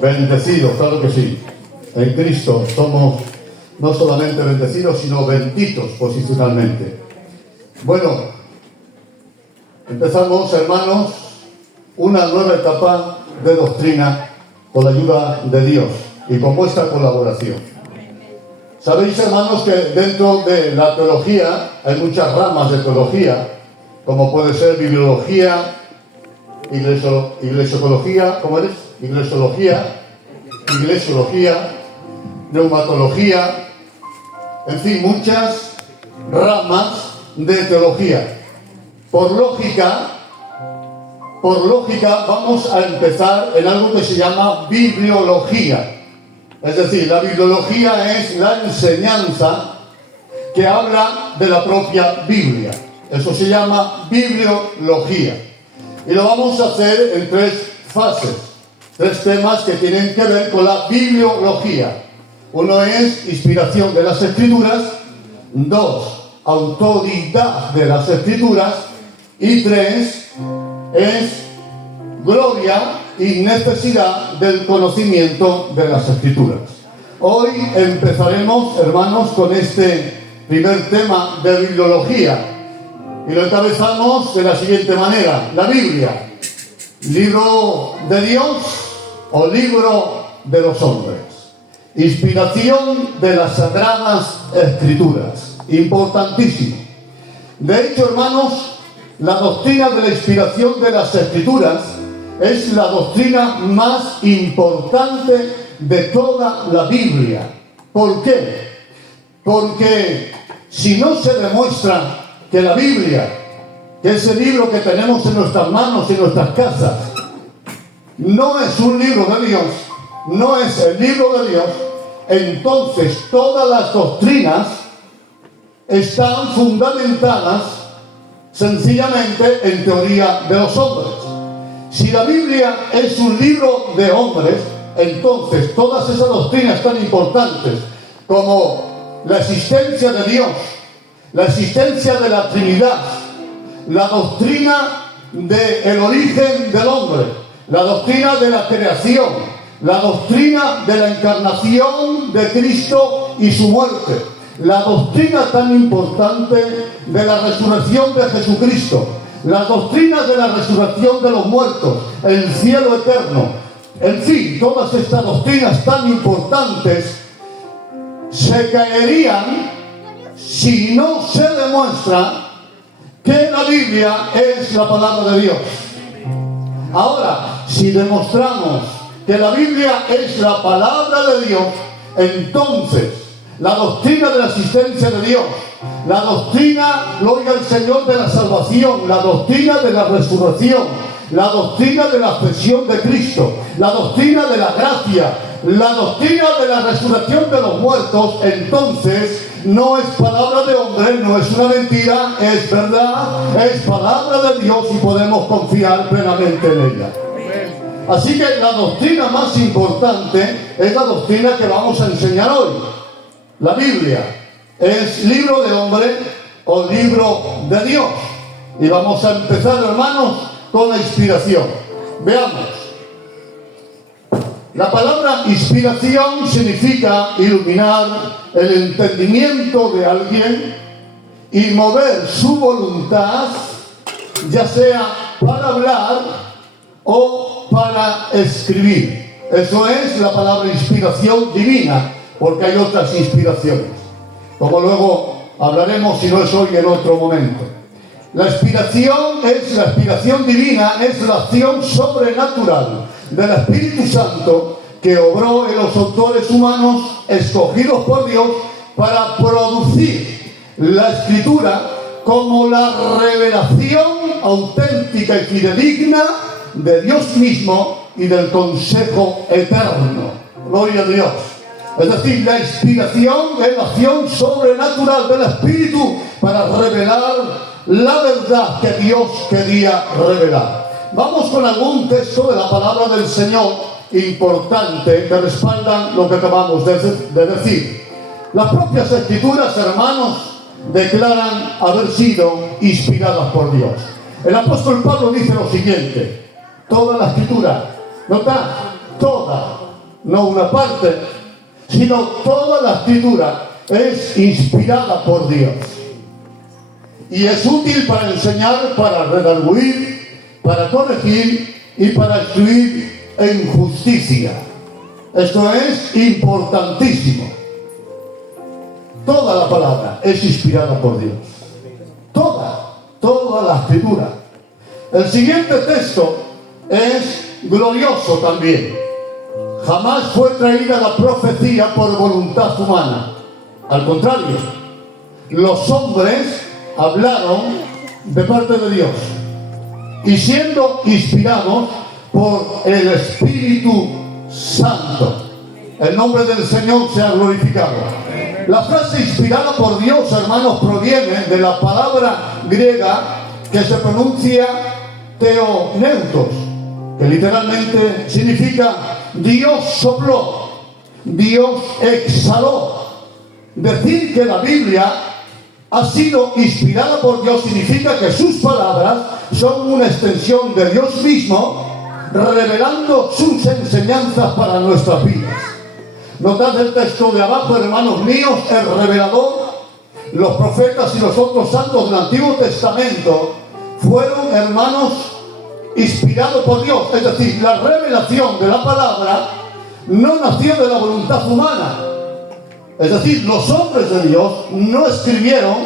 Bendecidos, claro que sí. En Cristo somos no solamente bendecidos, sino benditos posicionalmente. Bueno, empezamos, hermanos, una nueva etapa de doctrina con la ayuda de Dios y con vuestra colaboración. Sabéis, hermanos, que dentro de la teología hay muchas ramas de teología, como puede ser bibliología, iglesiología, ¿cómo eres? Iglesiología, neumatología, en fin, muchas ramas de teología. Por lógica, vamos a empezar en algo que se llama bibliología. Es decir, la bibliología es la enseñanza que habla de la propia Biblia. Eso se llama bibliología. Y lo vamos a hacer en tres fases, tres temas que tienen que ver con la bibliología. Uno es inspiración de las Escrituras, dos, autoridad de las Escrituras, y tres, es gloria y necesidad del conocimiento de las Escrituras. Hoy empezaremos, hermanos, con este primer tema de bibliología y lo encabezamos de la siguiente manera: la Biblia, libro de Dios o libro de los hombres. Inspiración de las Sagradas Escrituras, importantísimo. De hecho, hermanos, la doctrina de la inspiración de las Escrituras es la doctrina más importante de toda la Biblia. ¿Por qué? Porque si no se demuestra que la Biblia, que es el libro que tenemos en nuestras manos y en nuestras casas, no es un libro de Dios, no es el libro de Dios, entonces todas las doctrinas están fundamentadas sencillamente en teoría de los hombres. Si la Biblia es un libro de hombres, entonces todas esas doctrinas tan importantes como la existencia de Dios, la existencia de la Trinidad, la doctrina del origen del hombre, la doctrina de la creación, la doctrina de la encarnación de Cristo y su muerte, la doctrina tan importante de la resurrección de Jesucristo, la doctrina de la resurrección de los muertos, el cielo eterno, en fin, todas estas doctrinas tan importantes se caerían si no se demuestra que la Biblia es la palabra de Dios. Ahora, si demostramos que la Biblia es la palabra de Dios, entonces la doctrina de la existencia de Dios, la doctrina, gloria al Señor, de la salvación, la doctrina de la resurrección, la doctrina de la ascensión de Cristo, la doctrina de la gracia, la doctrina de la resurrección de los muertos, entonces no es palabra de hombre, no es una mentira, es verdad, es palabra de Dios y podemos confiar plenamente en ella. Así que la doctrina más importante es la doctrina que vamos a enseñar hoy. La Biblia es libro de hombre o libro de Dios. Y vamos a empezar, hermanos, con la inspiración. Veamos. La palabra inspiración significa iluminar el entendimiento de alguien y mover su voluntad, ya sea para hablar o para escribir. Eso es la palabra inspiración divina, porque hay otras inspiraciones, como luego hablaremos, si no es hoy, en otro momento. La inspiración divina, es la acción sobrenatural del Espíritu Santo que obró en los autores humanos escogidos por Dios para producir la Escritura como la revelación auténtica y fidedigna de Dios mismo y del consejo eterno. Gloria a Dios. Es decir, la inspiración es la acción sobrenatural del Espíritu para revelar la verdad que Dios quería revelar. Vamos con algún texto de la palabra del Señor importante que respaldan lo que acabamos de decir. Las propias Escrituras, hermanos, declaran haber sido inspiradas por Dios. El apóstol Pablo dice lo siguiente: toda la Escritura, nota, toda no una parte, sino toda la Escritura es inspirada por Dios. Y es útil para enseñar, para redarguir, para corregir y para instruir en justicia. Esto es importantísimo. Toda la palabra es inspirada por Dios. Toda la Escritura. El siguiente texto es glorioso también. Jamás fue traída la profecía por voluntad humana. Al contrario, los hombres hablaron de parte de Dios y siendo inspirados por el Espíritu Santo. El nombre del Señor sea glorificado. La frase inspirada por Dios, hermanos, proviene de la palabra griega que se pronuncia theoneutos, que literalmente significa Dios sopló, Dios exhaló. Decir que la Biblia ha sido inspirada por Dios significa que sus palabras son una extensión de Dios mismo, revelando sus enseñanzas para nuestras vidas. Notad el texto de abajo, hermanos míos, el revelador, los profetas y los otros santos del Antiguo Testamento fueron, hermanos, inspirados por Dios. Es decir, la revelación de la palabra no nació de la voluntad humana. Es decir, los hombres de Dios no escribieron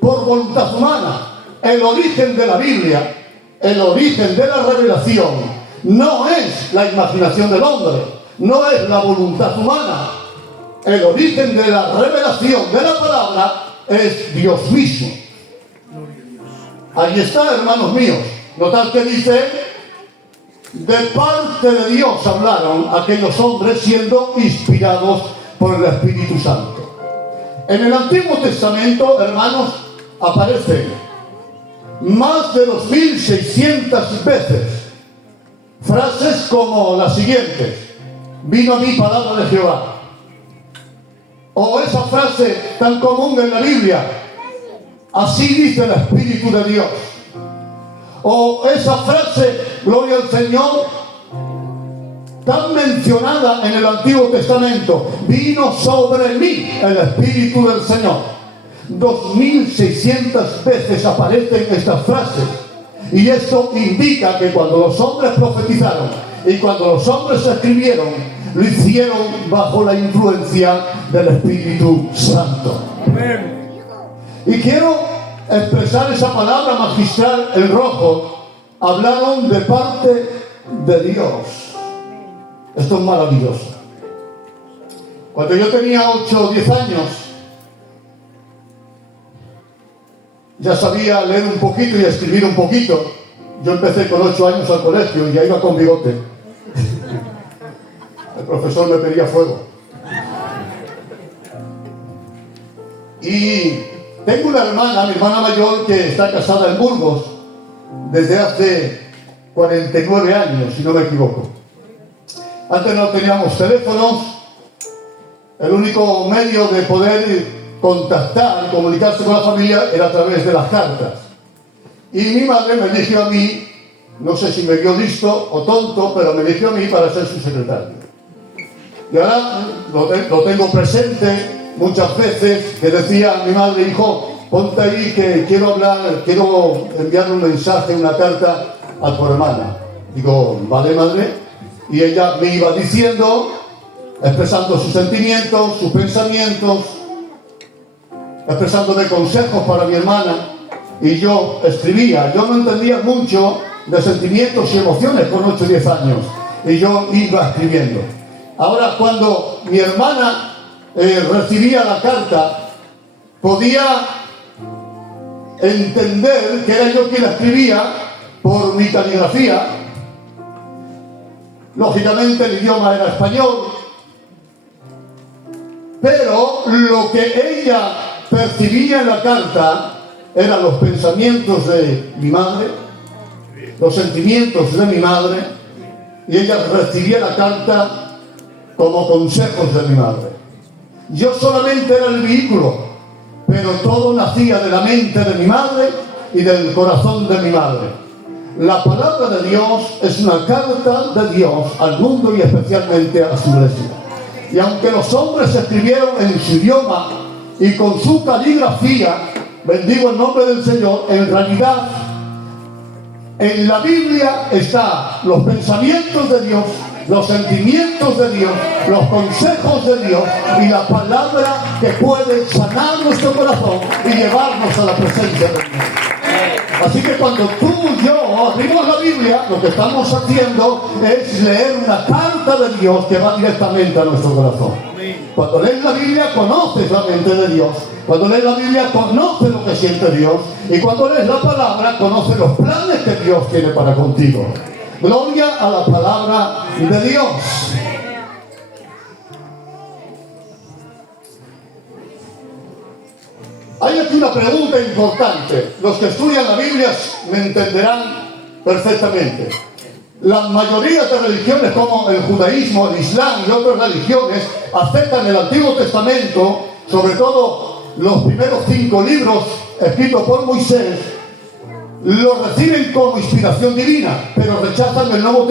por voluntad humana. El origen de la Biblia, el origen de la revelación, no es la imaginación del hombre, no es la voluntad humana. El origen de la revelación de la palabra es Dios mismo. Ahí está, hermanos míos. Notad que dice, de parte de Dios hablaron aquellos hombres siendo inspirados por el Espíritu Santo. En el Antiguo Testamento, hermanos, aparecen más de 2600 veces frases como las siguientes: vino a mí palabra de Jehová. O esa frase tan común en la Biblia: así dice el Espíritu de Dios. O esa frase, gloria al Señor, tan mencionada en el Antiguo Testamento: vino sobre mí el Espíritu del Señor. 2600 veces aparecen estas frases. Y esto indica que cuando los hombres profetizaron y cuando los hombres escribieron, lo hicieron bajo la influencia del Espíritu Santo. Y quiero expresar esa palabra magistral en rojo. Hablaron de parte de Dios. Esto es maravilloso. Cuando yo tenía 8 o 10 años, ya sabía leer un poquito y escribir un poquito. Yo empecé con 8 años al colegio y ya iba con bigote. El profesor me pedía fuego. Y tengo una hermana, mi hermana mayor, que está casada en Burgos desde hace 49 años, si no me equivoco. Antes no teníamos teléfonos. El único medio de poder contactar, comunicarse con la familia era a través de las cartas. Y mi madre me eligió a mí, no sé si me vio listo o tonto, pero me eligió a mí para ser su secretario. Y ahora lo tengo presente muchas veces, que decía mi madre: hijo, ponte ahí que quiero hablar, quiero enviarle un mensaje, una carta a tu hermana. Digo, vale, madre. Y ella me iba diciendo, expresando sus sentimientos, sus pensamientos, expresándome consejos para mi hermana. Y yo escribía. Yo no entendía mucho de sentimientos y emociones con 8 o 10 años. Y yo iba escribiendo. Ahora, cuando mi hermana recibía la carta, podía entender que era yo quien la escribía por mi caligrafía. Lógicamente el idioma era español, pero lo que ella percibía en la carta eran los pensamientos de mi madre, los sentimientos de mi madre, y ella recibía la carta como consejos de mi madre. Yo solamente era el vehículo, pero todo nacía de la mente de mi madre y del corazón de mi madre. La palabra de Dios es una carta de Dios al mundo y especialmente a su iglesia. Y aunque los hombres escribieron en su idioma y con su caligrafía, bendigo el nombre del Señor, en realidad en la Biblia están los pensamientos de Dios, los sentimientos de Dios, los consejos de Dios y la palabra que puede sanar nuestro corazón y llevarnos a la presencia de Dios. Así que cuando tú y yo abrimos la Biblia, lo que estamos haciendo es leer una carta de Dios que va directamente a nuestro corazón. Cuando lees la Biblia, conoces la mente de Dios. Cuando lees la Biblia, conoces lo que siente Dios. Y cuando lees la palabra, conoces los planes que Dios tiene para contigo. Gloria a la palabra de Dios. Hay aquí una pregunta importante. Los que estudian la Biblia me entenderán perfectamente. La mayoría de religiones como el judaísmo, el islam y otras religiones aceptan el Antiguo Testamento, sobre todo los primeros 5 libros escritos por Moisés, lo reciben como inspiración divina, pero rechazan el Nuevo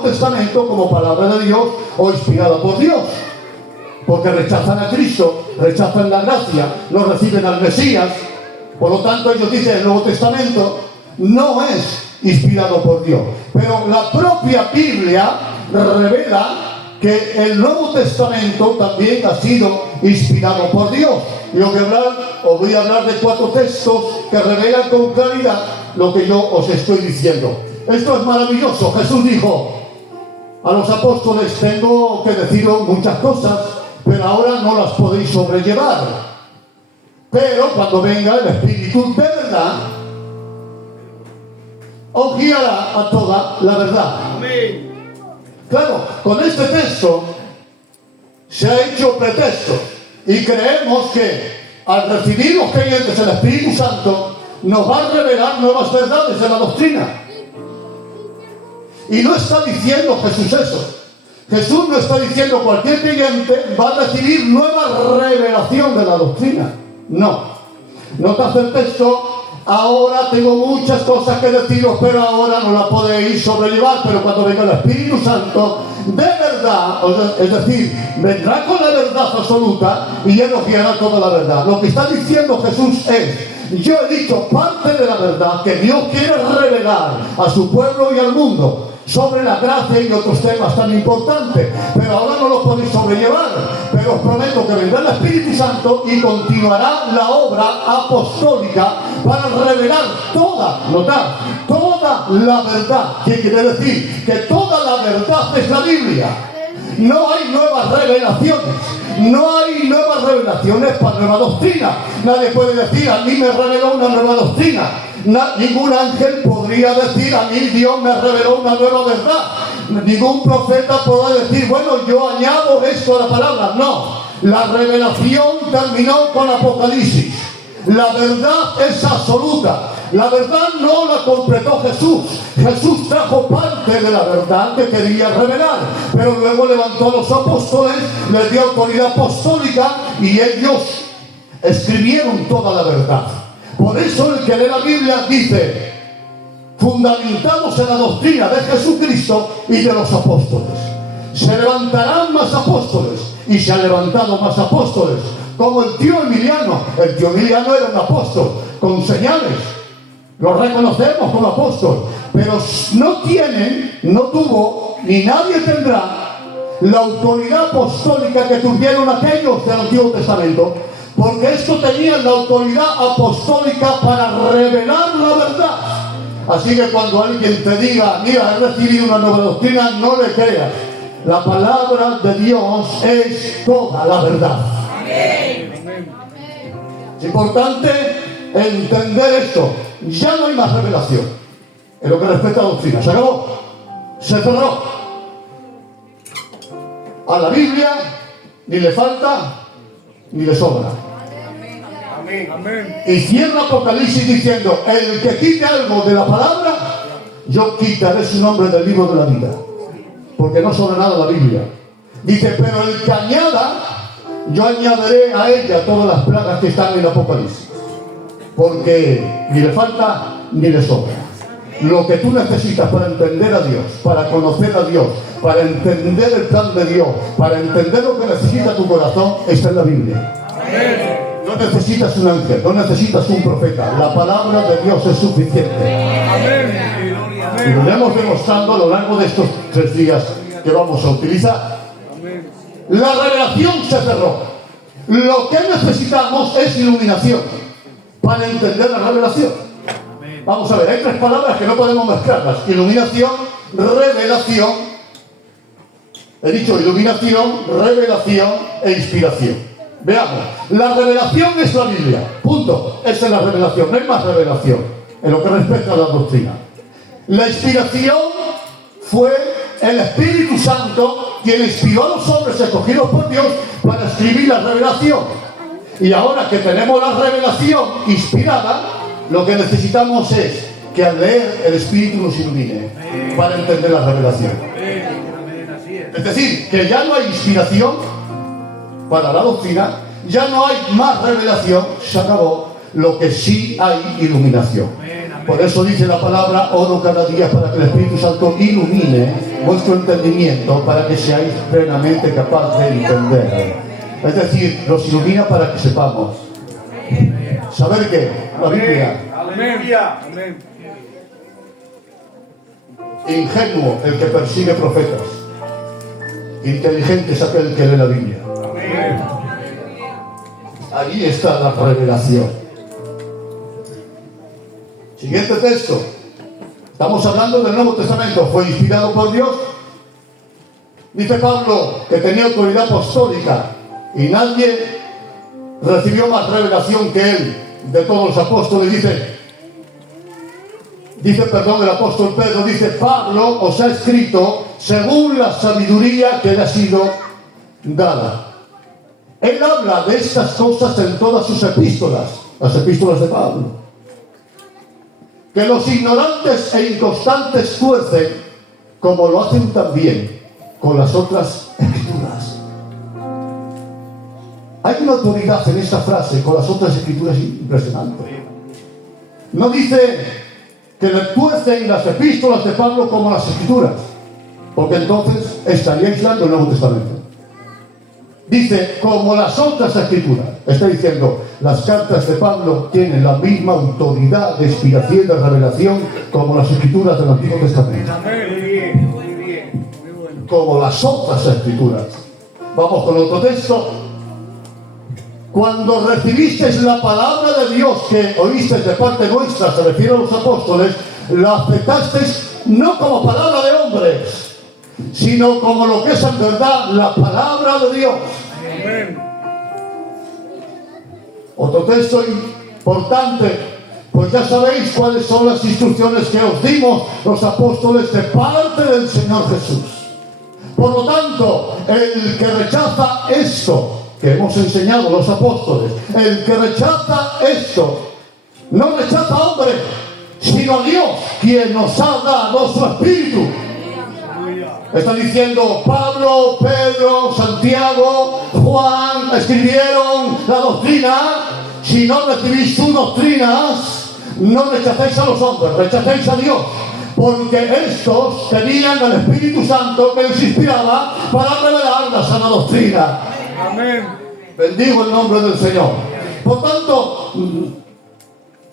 Testamento como palabra de Dios o inspirada por Dios. Porque rechazan a Cristo, rechazan la gracia, no reciben al Mesías. Por lo tanto, ellos dicen que el Nuevo Testamento no es inspirado por Dios. Pero la propia Biblia revela que el Nuevo Testamento también ha sido inspirado por Dios. Y os voy a hablar de 4 textos que revelan con claridad lo que yo os estoy diciendo. Esto es maravilloso. Jesús dijo a los apóstoles: tengo que deciros muchas cosas, pero ahora no las podéis sobrellevar. Pero cuando venga el Espíritu de verdad, os guiará a toda la verdad. Amén. Claro, con este texto se ha hecho pretexto y creemos que al recibir los creyentes el Espíritu Santo nos va a revelar nuevas verdades de la doctrina. Y no está diciendo Jesús eso. Jesús no está diciendo cualquier creyente va a recibir nueva revelación de la doctrina. No. Notas el texto: ahora tengo muchas cosas que deciros, pero ahora no las podéis sobrellevar. Pero cuando venga el Espíritu Santo, de verdad, es decir, vendrá con la verdad absoluta y Él os guiará toda la verdad. Lo que está diciendo Jesús es: yo he dicho parte de la verdad que Dios quiere revelar a su pueblo y al mundo sobre la gracia y otros temas tan importantes, pero ahora no los podéis sobrellevar. Pero os prometo que vendrá el Espíritu Santo y continuará la obra apostólica para revelar toda la verdad. ¿Qué quiere decir? Que toda la verdad es la Biblia. No hay nuevas revelaciones. No hay nuevas revelaciones para nueva doctrina. Nadie puede decir: a mí me reveló una nueva doctrina. Ningún ángel podría decir: a mí Dios me reveló una nueva verdad. Ningún profeta podrá decir: bueno, yo añado esto a la palabra. No, la revelación terminó con Apocalipsis. La verdad es absoluta. La verdad no la completó Jesús. Jesús trajo parte de la verdad que quería revelar, pero luego levantó a los apóstoles, les dio autoridad apostólica y ellos escribieron toda la verdad. Por eso el que lee la Biblia dice: fundamentados en la doctrina de Jesucristo y de los apóstoles. Se levantarán más apóstoles, y se han levantado más apóstoles, como el tío Emiliano. El tío Emiliano era un apóstol con señales, lo reconocemos como apóstol, pero no tuvo, ni nadie tendrá la autoridad apostólica que tuvieron aquellos del Antiguo Testamento, porque estos tenían la autoridad apostólica para revelar la verdad. Así que cuando alguien te diga: mira, he recibido una nueva doctrina, no le creas. La palabra de Dios es toda la verdad. Amén. Es importante entender esto. Ya no hay más revelación en lo que respecta a la doctrina. Se acabó. Se cerró. A la Biblia ni le falta ni le sobra. Amén. Y cierra Apocalipsis diciendo: el que quite algo de la palabra, yo quitaré su nombre del libro de la vida, porque no sobra nada la Biblia. Dice: pero el que añada, yo añadiré a ella todas las plagas que están en el Apocalipsis, porque ni le falta ni le sobra. Lo que tú necesitas para entender a Dios, para conocer a Dios, para entender el plan de Dios, para entender lo que necesita tu corazón, está en la Biblia. No necesitas un ángel, no necesitas un profeta. La palabra de Dios es suficiente. Y lo iremos demostrando a lo largo de estos 3 días que vamos a utilizar. La revelación se cerró. Lo que necesitamos es iluminación para entender la revelación. Vamos a ver, hay 3 palabras que no podemos mezclarlas: iluminación, revelación. He dicho iluminación, revelación e inspiración. Veamos, la revelación es la Biblia, punto. Esa es la revelación, no hay más revelación en lo que respecta a la doctrina. La inspiración fue el Espíritu Santo quien inspiró a los hombres escogidos por Dios para escribir la revelación. Y ahora que tenemos la revelación inspirada, lo que necesitamos es que al leer el Espíritu nos ilumine para entender la revelación. Es decir, que ya no hay inspiración para la doctrina, ya no hay más revelación, se acabó. Lo que sí hay iluminación. Por eso dice la palabra: oro cada día para que el Espíritu Santo ilumine vuestro entendimiento para que seáis plenamente capaces de entender. Es decir, nos ilumina para que sepamos. ¿Saber qué? La Biblia. Amén. Ingenuo el que persigue profetas. Inteligente es aquel que lee la Biblia. Allí está la revelación. Siguiente texto. Estamos hablando del Nuevo Testamento. Fue inspirado por Dios. Dice Pablo que tenía autoridad apostólica y nadie recibió más revelación que él de todos los apóstoles. Dice el apóstol Pedro, dice: Pablo os ha escrito según la sabiduría que le ha sido dada. Él habla de estas cosas en todas sus epístolas, las epístolas de Pablo. Que los ignorantes e inconstantes tuercen, como lo hacen también con las otras escrituras. Hay una autoridad en esta frase con las otras escrituras impresionante. No dice que le tuercen las epístolas de Pablo como las escrituras, porque entonces estaría aislando el Nuevo Testamento. Dice, como las otras escrituras. Está diciendo, las cartas de Pablo tienen la misma autoridad de inspiración y de revelación como las escrituras del Antiguo Testamento. Como las otras escrituras. Vamos con otro texto. Cuando recibisteis la palabra de Dios que oísteis de parte nuestra, se refiere a los apóstoles, la aceptasteis no como palabra de hombres, sino como lo que es en verdad la palabra de Dios. Amén. Otro texto importante, pues ya sabéis cuáles son las instrucciones que os dimos los apóstoles de parte del Señor Jesús. Por lo tanto, el que rechaza esto que hemos enseñado los apóstoles, el que rechaza esto, no rechaza a hombre, sino a Dios, quien nos ha dado su Espíritu. Está diciendo Pablo, Pedro, Santiago, Juan, escribieron la doctrina. Si no recibís sus doctrinas, no rechacéis a los hombres, rechacéis a Dios. Porque estos tenían el Espíritu Santo que les inspiraba para revelar la sana doctrina. Amén. Bendigo el nombre del Señor. Por tanto,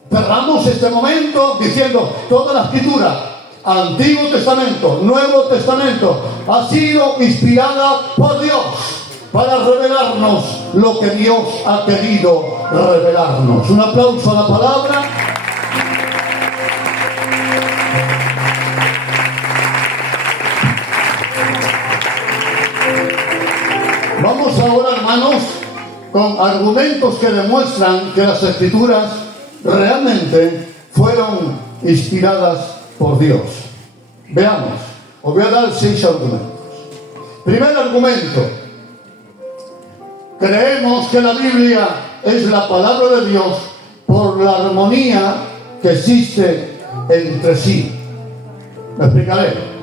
cerramos este momento diciendo toda la escritura, Antiguo Testamento, Nuevo Testamento, ha sido inspirada por Dios para revelarnos lo que Dios ha querido revelarnos. Un aplauso a la palabra. Vamos ahora, hermanos, con argumentos que demuestran que las Escrituras realmente fueron inspiradas por Dios. Veamos, os voy a dar 6 argumentos. Primer argumento: creemos que la Biblia es la palabra de Dios por la armonía que existe entre sí. Me explicaré.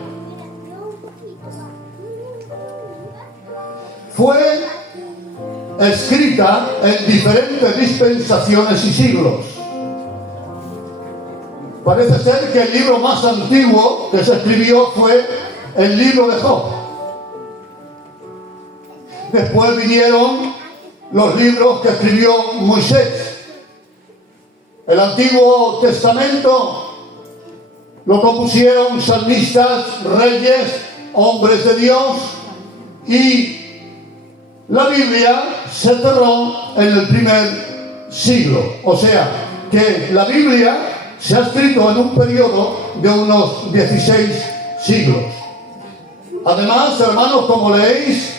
Fue escrita en diferentes dispensaciones y siglos. Parece ser que el libro más antiguo que se escribió fue el libro de Job. Después vinieron los libros que escribió Moisés. El Antiguo Testamento lo compusieron salmistas, reyes, hombres de Dios, y la Biblia se cerró en el primer siglo. O sea, que la Biblia se ha escrito en un periodo de unos 16 siglos. Además, hermanos, como leéis,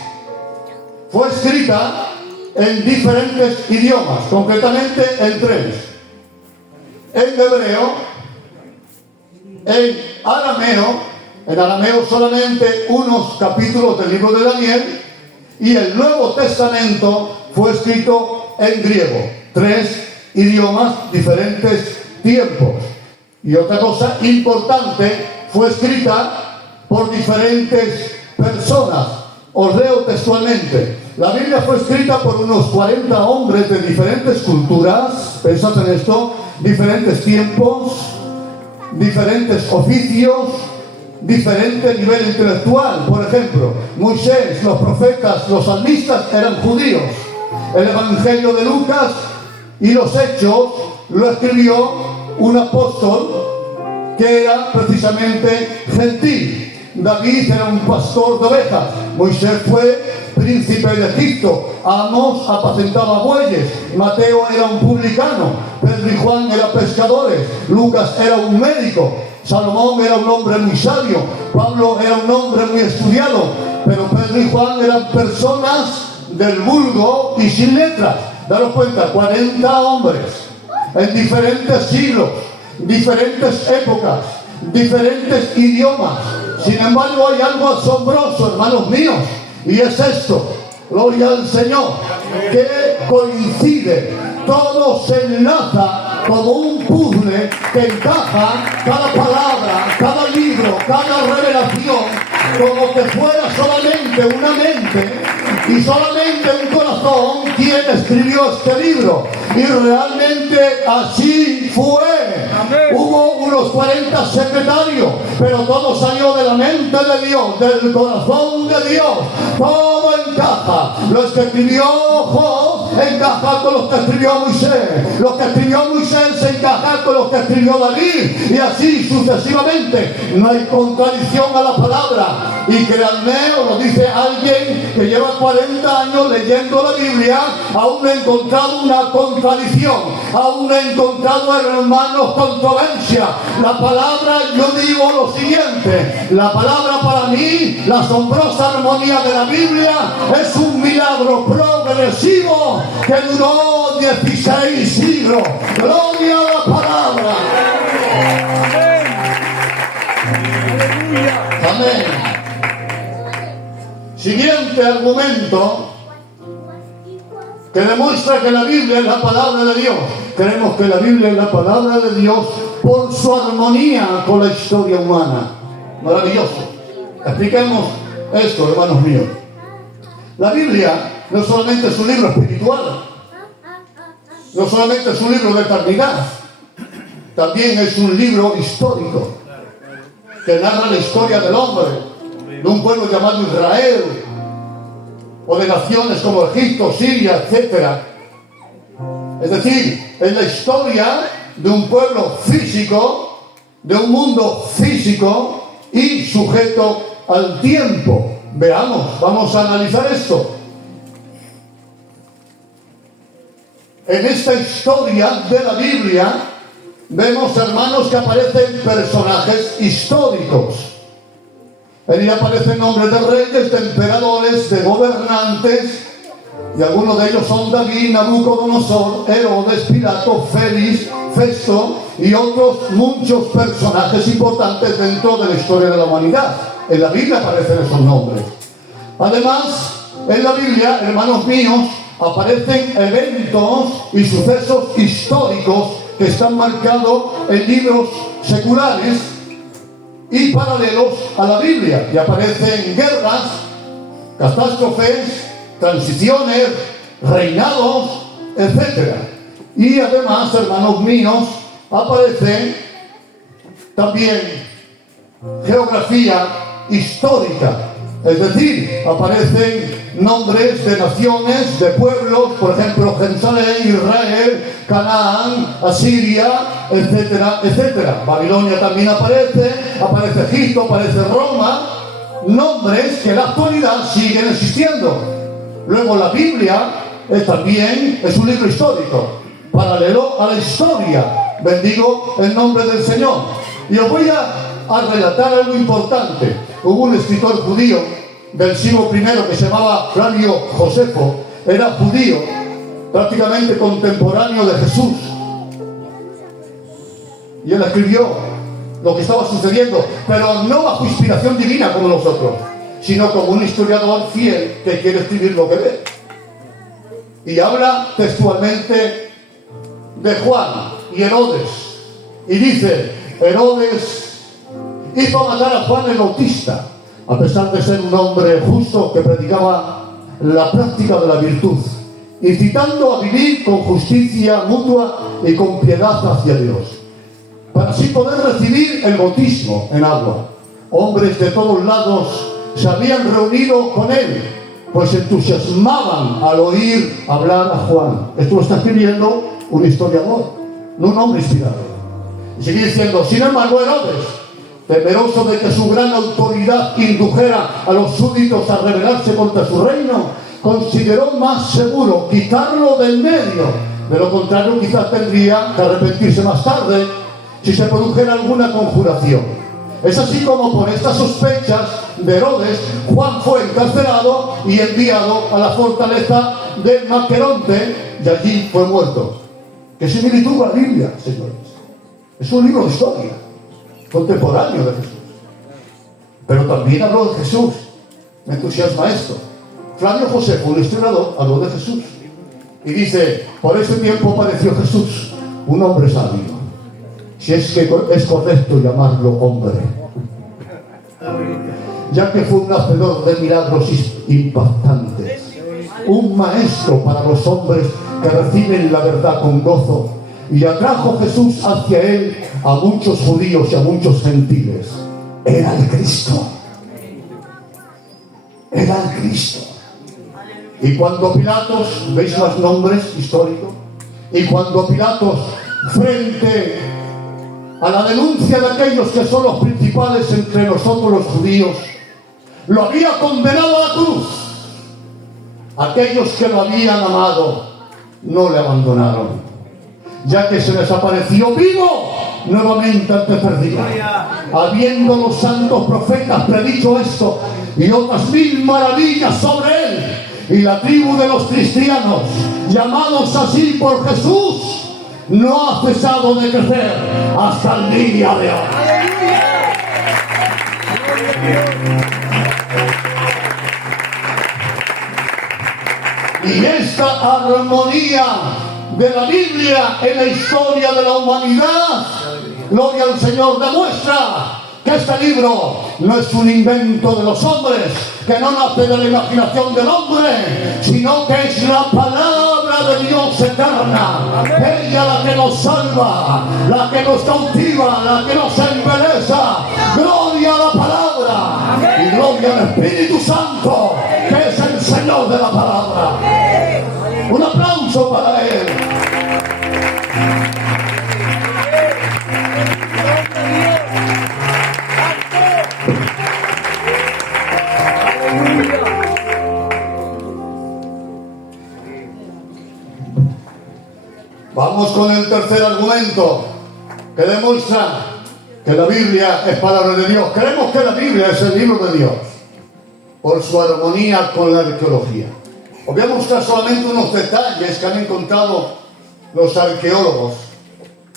fue escrita en diferentes idiomas, concretamente en 3. En hebreo, en arameo solamente unos capítulos del libro de Daniel, y el Nuevo Testamento fue escrito en griego. 3 idiomas, diferentes tiempos. Y otra cosa importante, fue escrita por diferentes personas. Os leo textualmente. La Biblia fue escrita por unos 40 hombres de diferentes culturas, pensad en esto, diferentes tiempos, diferentes oficios, diferente nivel intelectual. Por ejemplo, Moisés, los profetas, los salmistas eran judíos. El Evangelio de Lucas y los Hechos lo escribió un apóstol que era precisamente gentil. David era un pastor de ovejas. Moisés fue príncipe de Egipto. Amós apacentaba bueyes. Mateo era un publicano. Pedro y Juan eran pescadores. Lucas era un médico. Salomón era un hombre muy sabio. Pablo era un hombre muy estudiado. Pero Pedro y Juan eran personas del vulgo y sin letras. Daros cuenta, 40 hombres en diferentes siglos, diferentes épocas, diferentes idiomas. Sin embargo, hay algo asombroso, hermanos míos, y es esto: gloria al Señor, que coincide, todo se enlaza como un puzzle que encaja cada palabra, cada libro, cada revelación, como que fuera solamente una mente y solamente un corazón quien escribió este libro. Y realmente así fue. Amén. Hubo unos 40 secretarios, pero todo salió de la mente de Dios, del corazón de Dios. Todo encaja. Los que escribió Job encajan con los que escribió Moisés. Los que escribió Moisés se encajan con los que escribió David. Y así sucesivamente. No hay contradicción a la palabra. Y créanme, os lo dice alguien que lleva 40 años leyendo la Biblia, aún no he encontrado una contradicción, aún no he encontrado, hermanos, controversia. La palabra, yo digo lo siguiente: la palabra para mí, la asombrosa armonía de la Biblia, es un milagro progresivo que duró 16 siglos. Gloria a la palabra. Amén. Siguiente argumento que demuestra que la Biblia es la palabra de Dios. Creemos que la Biblia es la palabra de Dios por su armonía con la historia humana. Maravilloso. Expliquemos esto, hermanos míos. La Biblia no solamente es un libro espiritual, no solamente es un libro de eternidad, también es un libro histórico que narra la historia del hombre, de un pueblo llamado Israel, o de naciones como Egipto, Siria, etc. Es decir, es la historia de un pueblo físico, de un mundo físico y sujeto al tiempo. Veamos, vamos a analizar esto. En esta historia de la Biblia vemos, hermanos, que aparecen personajes históricos. En ella aparecen nombres de reyes, de emperadores, de gobernantes, y algunos de ellos son David, Nabucodonosor, Herodes, Pilato, Félix, Festo y otros muchos personajes importantes dentro de la historia de la humanidad. En la Biblia aparecen esos nombres. Además, en la Biblia, hermanos míos, aparecen eventos y sucesos históricos que están marcados en libros seculares y paralelos a la Biblia, y aparecen guerras, catástrofes, transiciones, reinados, etc. Y además, hermanos míos, aparecen También geografía histórica, es decir, aparecen nombres de naciones, de pueblos, por ejemplo, Jerusalén, Israel, Canaán, Asiria, etcétera, etcétera. Babilonia también aparece Egipto, aparece Roma, nombres que en la actualidad siguen existiendo. Luego la Biblia también es un libro histórico, paralelo a la historia. Bendigo el nombre del Señor. Y os voy a relatar algo importante. Hubo un escritor judío del siglo I que se llamaba Flavio Josefo. Era judío, prácticamente contemporáneo de Jesús. Y él escribió lo que estaba sucediendo, pero no bajo inspiración divina como nosotros, sino como un historiador fiel que quiere escribir lo que ve. Y habla textualmente de Juan y Herodes. Y dice, Herodes hizo matar a Juan el Bautista, a pesar de ser un hombre justo que predicaba la práctica de la virtud, incitando a vivir con justicia mutua y con piedad hacia Dios, para así poder recibir el bautismo en agua. Hombres de todos lados se habían reunido con él, pues se entusiasmaban al oír hablar a Juan. Esto lo está escribiendo un historiador, no un hombre inspirado. Y sigue diciendo, sin embargo, Herodes, temeroso de que su gran autoridad indujera a los súbditos a rebelarse contra su reino, consideró más seguro quitarlo del medio. De lo contrario, quizás tendría que arrepentirse más tarde si se produjera alguna conjuración. Es así como por estas sospechas de Herodes, Juan fue encarcelado y enviado a la fortaleza de Maqueronte, y allí fue muerto. ¿Qué similitud con la Biblia, señores? Es un libro de historia contemporáneo de Jesús, pero también habló de Jesús. Me entusiasma esto. Flavio Josefo, un historiador, habló de Jesús y dice, por ese tiempo padeció Jesús, un hombre sabio, si es que es correcto llamarlo hombre, ya que fue un hacedor de milagros impactantes, un maestro para los hombres que reciben la verdad con gozo, y atrajo Jesús hacia él a muchos judíos y a muchos gentiles. Era el Cristo. Era el Cristo. Y cuando Pilatos, ¿veis más nombres históricos? Y cuando Pilatos, frente a la denuncia de aquellos que son los principales entre nosotros los judíos, lo había condenado a la cruz, aquellos que lo habían amado no le abandonaron, ya que se les apareció vivo nuevamente ante perdido, habiendo los santos profetas predicho esto y otras 1000 maravillas sobre él. Y la tribu de los cristianos, llamados así por Jesús, no ha cesado de crecer hasta el día de hoy. Y esta armonía de la Biblia en la historia de la humanidad, gloria al Señor, demuestra que este libro no es un invento de los hombres, que no nace de la imaginación del hombre, sino que es la palabra de Dios eterna. Ella la que nos salva, la que nos cautiva, la que nos embeleza. Gloria a la palabra y gloria al Espíritu Santo, que es el Señor de la palabra. Un aplauso para él. Vamos con el tercer argumento que demuestra que la Biblia es palabra de Dios. Creemos que la Biblia es el libro de Dios por su armonía con la arqueología. Os voy a mostrar solamente unos detalles que han encontrado los arqueólogos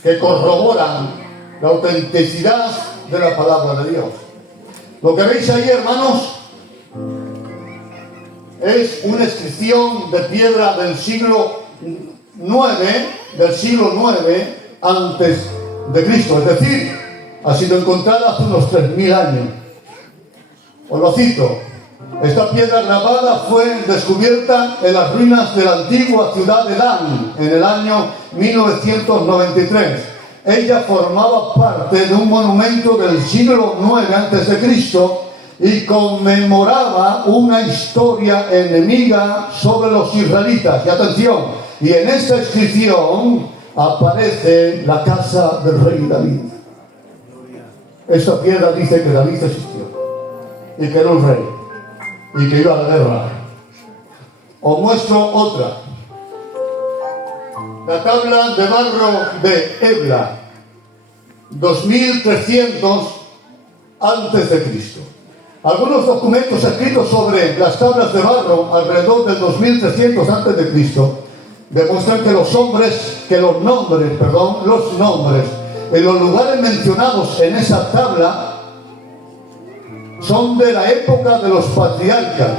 que corroboran la autenticidad de la palabra de Dios. Lo que veis ahí, hermanos, es una inscripción de piedra del siglo IX antes de Cristo, es decir, ha sido encontrada hace unos 3000 años. Os lo cito. Esta piedra grabada fue descubierta en las ruinas de la antigua ciudad de Dan en el año 1993. ella formaba parte de un monumento del siglo IX a.C. y conmemoraba una historia enemiga sobre los israelitas. Y atención, y en esta inscripción aparece la casa del rey David. Esta piedra dice que David existió y que era un rey y que iba a la guerra. Os muestro otra. La tabla de barro de Ebla, 2300 a.C. Algunos documentos escritos sobre las tablas de barro alrededor del 2300 a.C. demuestran que los nombres en los lugares mencionados en esa tabla son de la época de los patriarcas,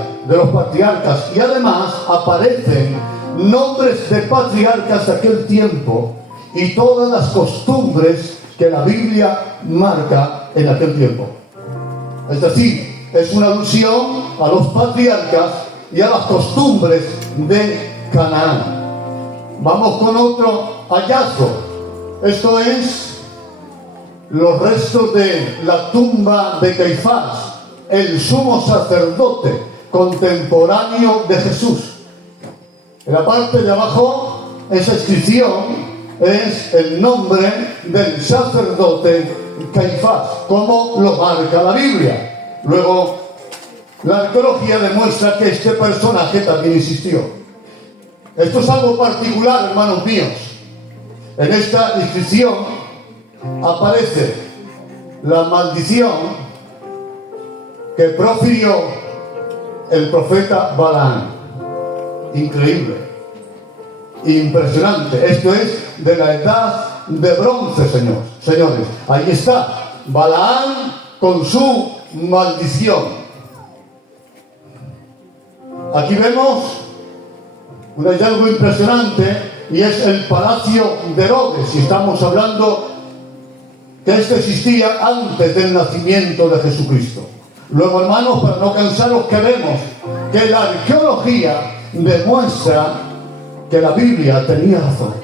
y además aparecen nombres de patriarcas de aquel tiempo y todas las costumbres que la Biblia marca en aquel tiempo. Es decir, es una alusión a los patriarcas y a las costumbres de Canaán. Vamos con otro hallazgo. Esto es los restos de la tumba de Caifás, el sumo sacerdote contemporáneo de Jesús. En la parte de abajo, esa inscripción es el nombre del sacerdote Caifás, como lo marca la Biblia. Luego, la arqueología demuestra que este personaje también existió. Esto es algo particular, hermanos míos. En esta inscripción aparece la maldición que profirió el profeta Balaam. Increíble, impresionante. Esto es de la edad de bronce, señores. Ahí está Balaam con su maldición. Aquí vemos un hallazgo impresionante y es el palacio de Herodes. Y estamos hablando que esto existía antes del nacimiento de Jesucristo. Luego, hermanos, para no cansaros, que vemos que la arqueología demuestra que la Biblia tenía razón,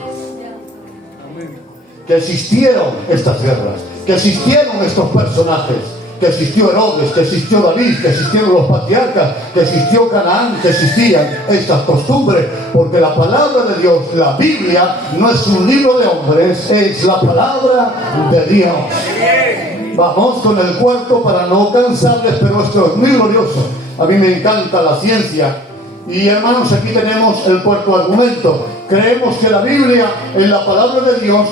que existieron estas guerras, que existieron estos personajes, que existió Herodes, que existió David, que existieron los patriarcas, que existió Canaán, que existían estas costumbres, porque la palabra de Dios, la Biblia, no es un libro de hombres, es la palabra de Dios. Vamos con el cuarto para no cansarles, pero esto es muy glorioso. A mí me encanta la ciencia. Y hermanos, aquí tenemos el cuarto argumento. Creemos que la Biblia es la palabra de Dios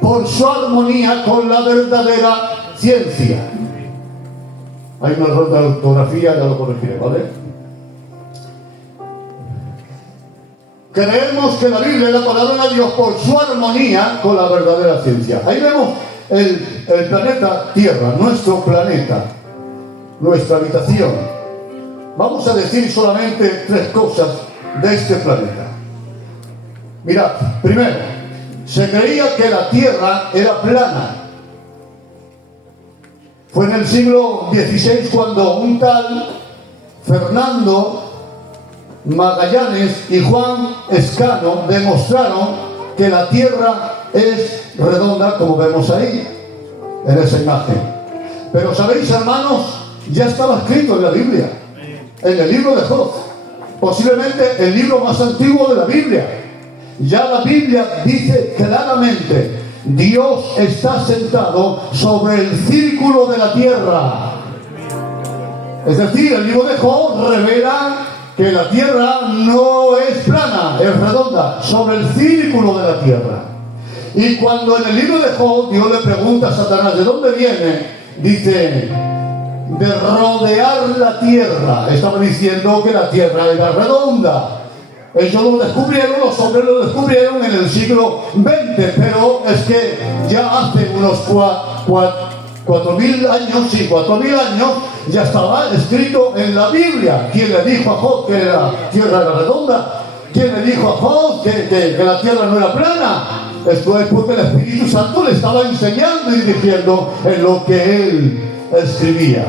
por su armonía con la verdadera ciencia. Hay una error de ortografía, ya lo corregiré, ¿vale? Creemos que la Biblia es la palabra de Dios por su armonía con la verdadera ciencia. Ahí vemos el planeta Tierra, nuestro planeta, nuestra habitación. Vamos a decir solamente tres cosas de este planeta. Mirad, primero, se creía que la Tierra era plana. Fue en el siglo XVI cuando un tal Fernando Magallanes y Juan Escano demostraron que la Tierra es redonda, como vemos ahí, en esa imagen. Pero sabéis, hermanos, ya estaba escrito en la Biblia, en el libro de Job, posiblemente el libro más antiguo de la Biblia. Ya la Biblia dice claramente: Dios está sentado sobre el círculo de la tierra. Es decir, el libro de Job revela que la tierra no es plana, es redonda, sobre el círculo de la tierra. Y cuando en el libro de Job Dios le pregunta a Satanás ¿de dónde viene? Dice: de rodear la tierra. Estaba diciendo que la tierra era redonda. Ellos lo descubrieron, los hombres lo descubrieron en el siglo XX, pero es que ya hace unos 4.000 años, sí, 4.000 años, ya estaba escrito en la Biblia. ¿Quién le dijo a Job que la tierra era redonda? ¿Quién le dijo a Job que la tierra no era plana? Esto es porque el Espíritu Santo le estaba enseñando y diciendo en lo que él escribía.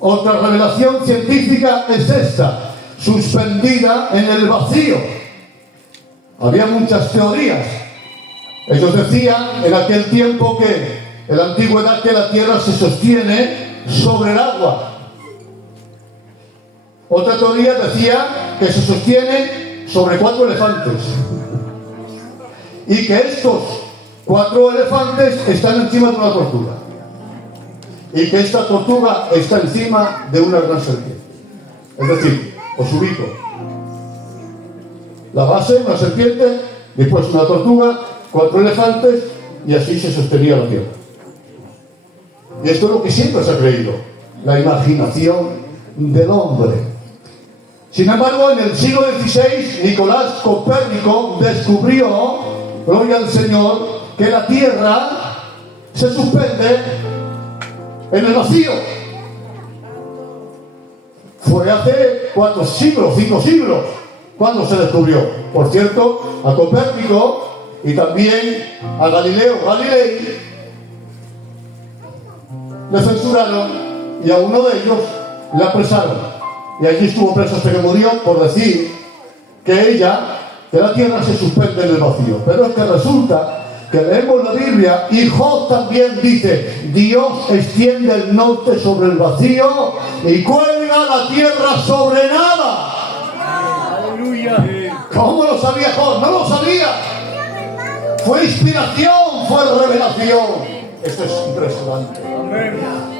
Otra revelación científica es esta: suspendida en el vacío. Había muchas teorías. Ellos decían en aquel tiempo que, en la antigüedad, que la tierra se sostiene sobre el agua. Otra teoría decía que se sostiene sobre 4 elefantes. Y que estos 4 elefantes están encima de una tortuga. Y que esta tortuga está encima de una gran serpiente. Es decir, os ubico. La base, una serpiente, después una tortuga, 4 elefantes, y así se sostenía la tierra. Y esto es lo que siempre se ha creído, la imaginación del hombre. Sin embargo, en el siglo XVI, Nicolás Copérnico descubrió, gloria al Señor, que la tierra se suspende en el vacío. Fue hace 4 siglos, 5 siglos, cuando se descubrió. Por cierto, a Copérnico y también a Galileo Galilei le censuraron y a uno de ellos le apresaron. Y allí estuvo preso hasta que murió por decir que la tierra se suspende en el vacío. Pero es que resulta que leemos la Biblia y Job también dice: Dios extiende el norte sobre el vacío y cuelga la tierra sobre nada. ¡Aleluya! ¿Cómo lo sabía Job? No lo sabía. Fue inspiración, fue revelación. Esto es impresionante.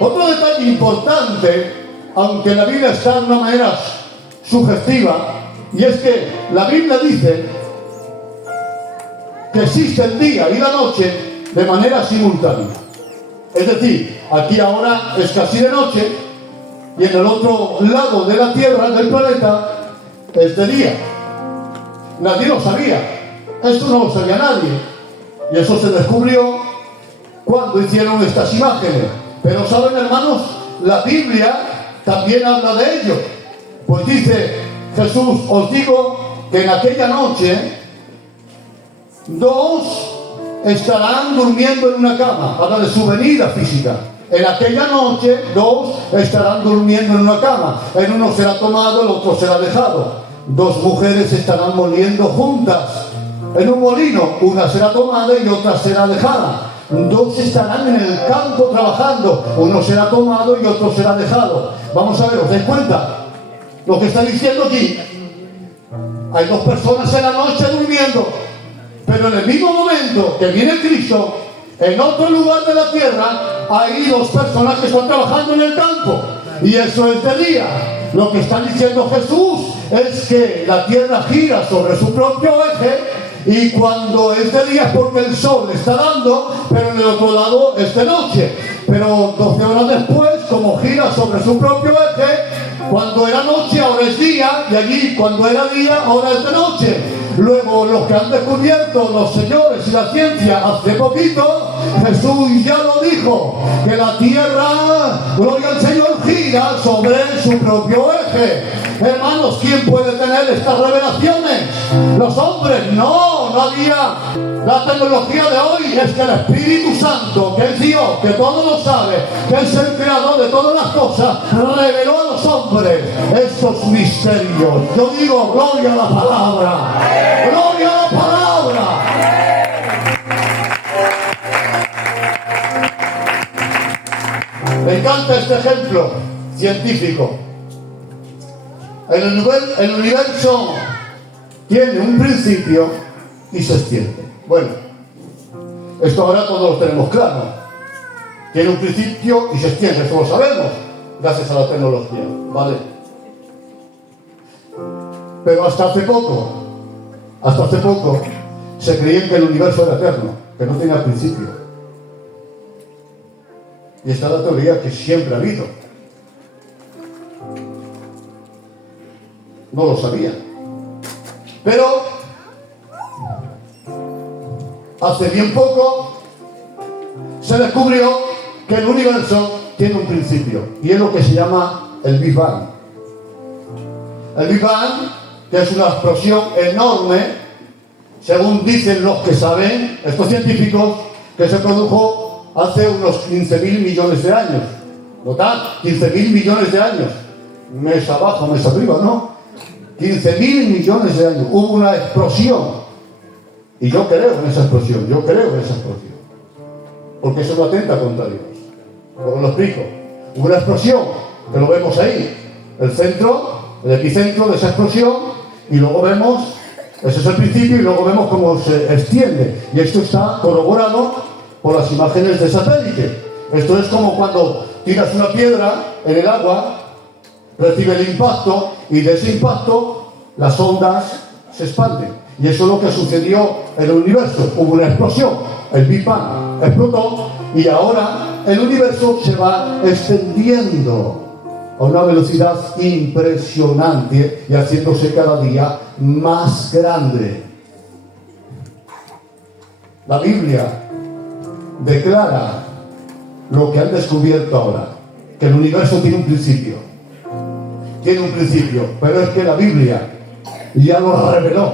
Otro detalle importante, aunque la Biblia está de una manera sugestiva, y es que la Biblia dice que existe el día y la noche de manera simultánea. Es decir, aquí ahora es casi de noche y en el otro lado de la Tierra, del planeta, es de día. Nadie lo sabía. Esto no lo sabía nadie. Y eso se descubrió cuando hicieron estas imágenes. Pero saben, hermanos, la Biblia también habla de ello. Pues dice Jesús: os digo que en aquella noche 2 estarán durmiendo en una cama. Habla de su venida física. En aquella noche 2 estarán durmiendo en una cama. En uno será tomado, el otro será dejado. 2 mujeres estarán moliendo juntas en un molino. Una será tomada y otra será dejada. 2 estarán en el campo trabajando. Uno será tomado y otro será dejado. Vamos a ver, ¿os dais cuenta lo que está diciendo aquí? Hay 2 personas en la noche durmiendo, pero en el mismo momento que viene Cristo, en otro lugar de la tierra hay 2 personas que están trabajando en el campo, y eso es de día. Lo que está diciendo Jesús es que la tierra gira sobre su propio eje, y cuando es de día es porque el sol está dando, pero en el otro lado es de noche. Pero 12 horas después, como gira sobre su propio eje, cuando era noche ahora es día, y allí cuando era día ahora es de noche. Luego, los que han descubierto los señores y la ciencia hace poquito, Jesús ya lo dijo, que la tierra, gloria al Señor, gira sobre su propio eje. Hermanos, ¿quién puede tener estas revelaciones? Los hombres, no había. La tecnología de hoy es que el Espíritu Santo, que es Dios, que todo lo sabe, que es el creador de todas las cosas, reveló a los hombres estos misterios. Yo digo, gloria a la palabra. ¡Gloria a la palabra! Me encanta este ejemplo científico. El universo tiene un principio y se extiende. Bueno, esto ahora todos lo tenemos claro. Tiene un principio y se extiende, esto lo sabemos, gracias a la tecnología, ¿vale? Pero hasta hace poco, se creía que el universo era eterno, que no tenía principio. Y esta es la teoría que siempre ha habido. No lo sabía. Pero hace bien poco se descubrió que el universo tiene un principio, y es lo que se llama el Big Bang. El Big Bang, que es una explosión enorme, según dicen los que saben, estos científicos, que se produjo hace unos 15.000 millones de años. ¿Notad? 15.000 millones de años. Mes abajo, mes arriba, ¿no? 15.000 millones de años. Hubo una explosión. Y yo creo en esa explosión, porque eso no atenta contra Dios. Luego lo explico. Hubo una explosión, que lo vemos ahí, el centro, el epicentro de esa explosión, y luego vemos, ese es el principio, y luego vemos cómo se extiende. Y esto está corroborado por las imágenes de satélite. Esto es como cuando tiras una piedra en el agua, recibe el impacto, y de ese impacto las ondas se expanden. Y eso es lo que sucedió en el universo. Hubo una explosión, el Big Bang explotó, y ahora el universo se va extendiendo a una velocidad impresionante y haciéndose cada día más grande. La Biblia declara lo que han descubierto ahora, que el universo tiene un principio. Tiene un principio, pero es que la Biblia ya lo reveló.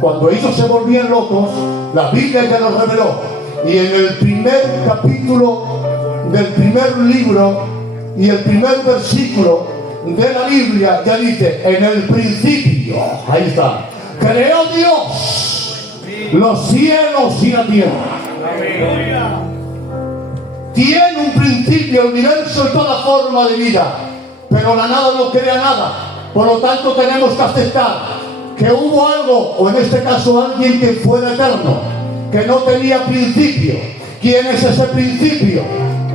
Cuando ellos se volvían locos, la Biblia ya lo reveló. Y en el primer capítulo del primer libro y el primer versículo de la Biblia ya dice: en el principio, ahí está, creó Dios los cielos y la tierra. Tiene un principio el universo y toda forma de vida, pero la nada no crea nada. Por lo tanto tenemos que aceptar que hubo algo, o en este caso alguien que fuera eterno, que no tenía principio. ¿Quién es ese principio?